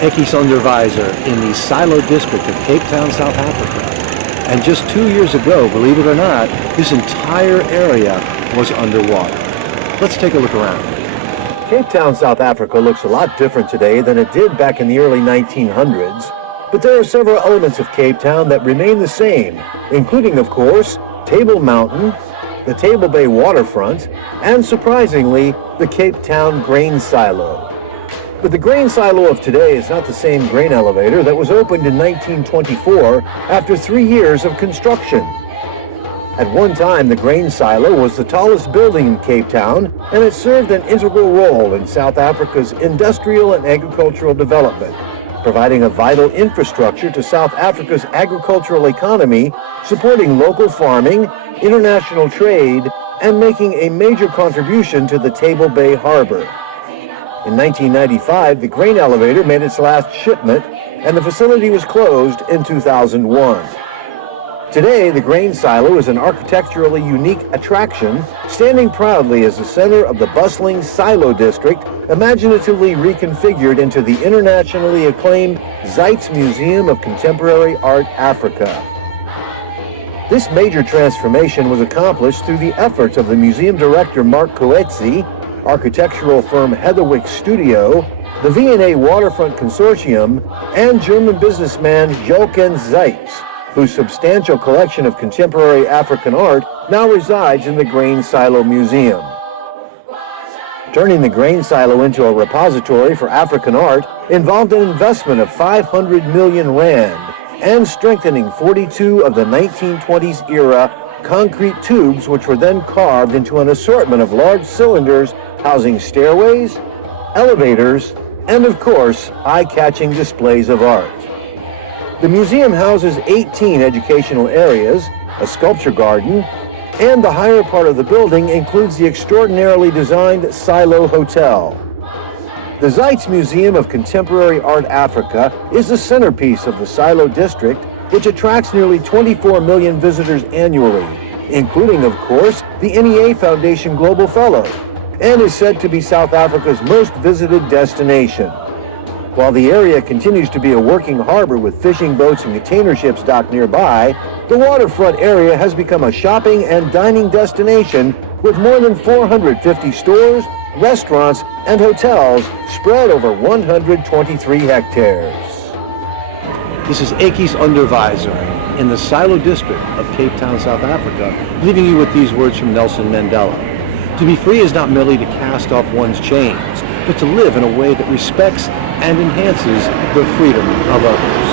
Ekis Onderwyser in the Silo district of Cape Town, South Africa. And just 2 years ago, believe it or not, this entire area was underwater. Let's take a look around. Cape Town, South Africa looks a lot different today than it did back in the early 1900s, but there are several elements of Cape Town that remain the same, including, of course, Table Mountain, the Table Bay waterfront, and surprisingly, the Cape Town grain silo. But the grain silo of today is not the same grain elevator that was opened in 1924 after 3 years of construction. At one time, the grain silo was the tallest building in Cape Town, and it served an integral role in South Africa's industrial and agricultural development, providing a vital infrastructure to South Africa's agricultural economy, supporting local farming, international trade, and making a major contribution to the Table Bay Harbor. In 1995, the grain elevator made its last shipment, and the facility was closed in 2001. Today, the grain silo is an architecturally unique attraction, standing proudly as the center of the bustling Silo district, imaginatively reconfigured into the internationally acclaimed Zeitz Museum of Contemporary Art Africa. This major transformation was accomplished through the efforts of the museum director Mark Coetzee, architectural firm Heatherwick Studio, the V&A Waterfront Consortium, and German businessman Jochen Zeitz, whose substantial collection of contemporary African art now resides in the Grain Silo Museum. Turning the Grain Silo into a repository for African art involved an investment of 500 million rand and strengthening 42 of the 1920s era concrete tubes, which were then carved into an assortment of large cylinders housing stairways, elevators, and of course, eye-catching displays of art. The museum houses 18 educational areas, a sculpture garden, and the higher part of the building includes the extraordinarily designed Silo Hotel. The Zeitz Museum of Contemporary Art Africa is the centerpiece of the Silo district, which attracts nearly 24 million visitors annually, including, of course, the NEA Foundation Global Fellow, and is said to be South Africa's most visited destination. While the area continues to be a working harbor with fishing boats and container ships docked nearby, the waterfront area has become a shopping and dining destination with more than 450 stores, restaurants, and hotels spread over 123 hectares. This is Ekis Onderwyser in the Silo district of Cape Town, South Africa, leaving you with these words from Nelson Mandela. To be free is not merely to cast off one's chains, but to live in a way that respects and enhances the freedom of others.